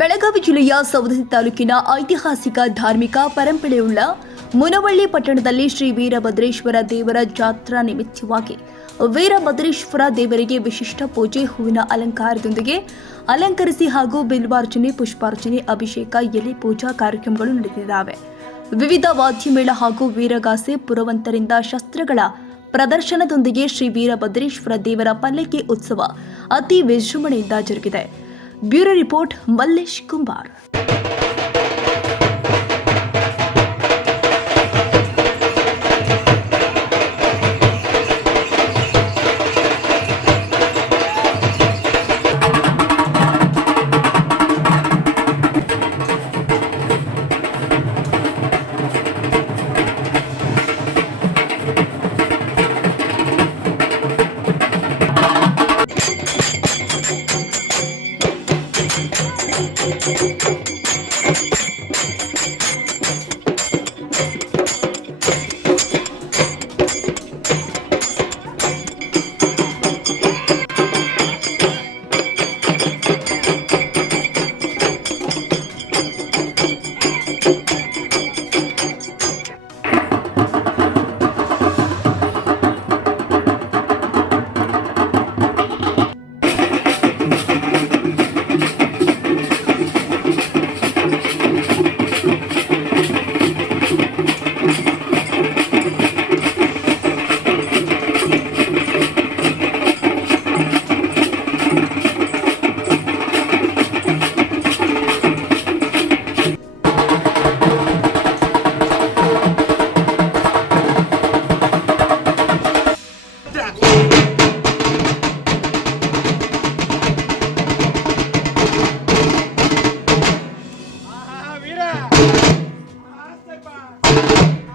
ಬೆಳಗಾವಿ ಜಿಲ್ಲೆಯ ಸವದತ್ತಿ ತಾಲೂಕಿನ ಐತಿಹಾಸಿಕ ಧಾರ್ಮಿಕ ಪರಂಪರೆಯುಳ್ಳ ಮುನವಳ್ಳಿ ಪಟ್ಟಣದಲ್ಲಿ ಶ್ರೀ ವೀರಭದ್ರೇಶ್ವರ ದೇವರ ಜಾತ್ರಾ ನಿಮಿತ್ತವಾಗಿ ವೀರಭದ್ರೇಶ್ವರ ದೇವರಿಗೆ ವಿಶಿಷ್ಟ ಪೂಜೆ, ಹೂವಿನ ಅಲಂಕಾರದೊಂದಿಗೆ ಅಲಂಕರಿಸಿ ಹಾಗೂ ಬಿಲ್ವಾರ್ಚನೆ, ಪುಷ್ಪಾರ್ಚನೆ, ಅಭಿಷೇಕ, ಎಲೆ ಪೂಜಾ ಕಾರ್ಯಕ್ರಮಗಳು ನಡೆದಿದ್ದಾವೆ. ವಿವಿಧ ವಾದ್ಯಮೇಳ ಹಾಗೂ ವೀರಗಾಸೆ ಪುರವಂತರಿಂದ ಶಸ್ತ್ರಗಳ ಪ್ರದರ್ಶನದೊಂದಿಗೆ ಶ್ರೀ ವೀರಭದ್ರೇಶ್ವರ ದೇವರ ಪಲ್ಲಕ್ಕಿ ಉತ್ಸವ ಅತಿ ವಿಜೃಂಭಣೆಯಿಂದ ಜರುಗಿದೆ. Bureau report Mallesh Kumbar.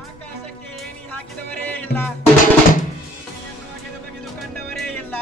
ಆಕಾಶಕ್ಕೆ ಏಣಿ ಹಾಕಿದವರೇ ಇಲ್ಲ, ಬಗೆದು ಕಂಡವರೇ ಇಲ್ಲ.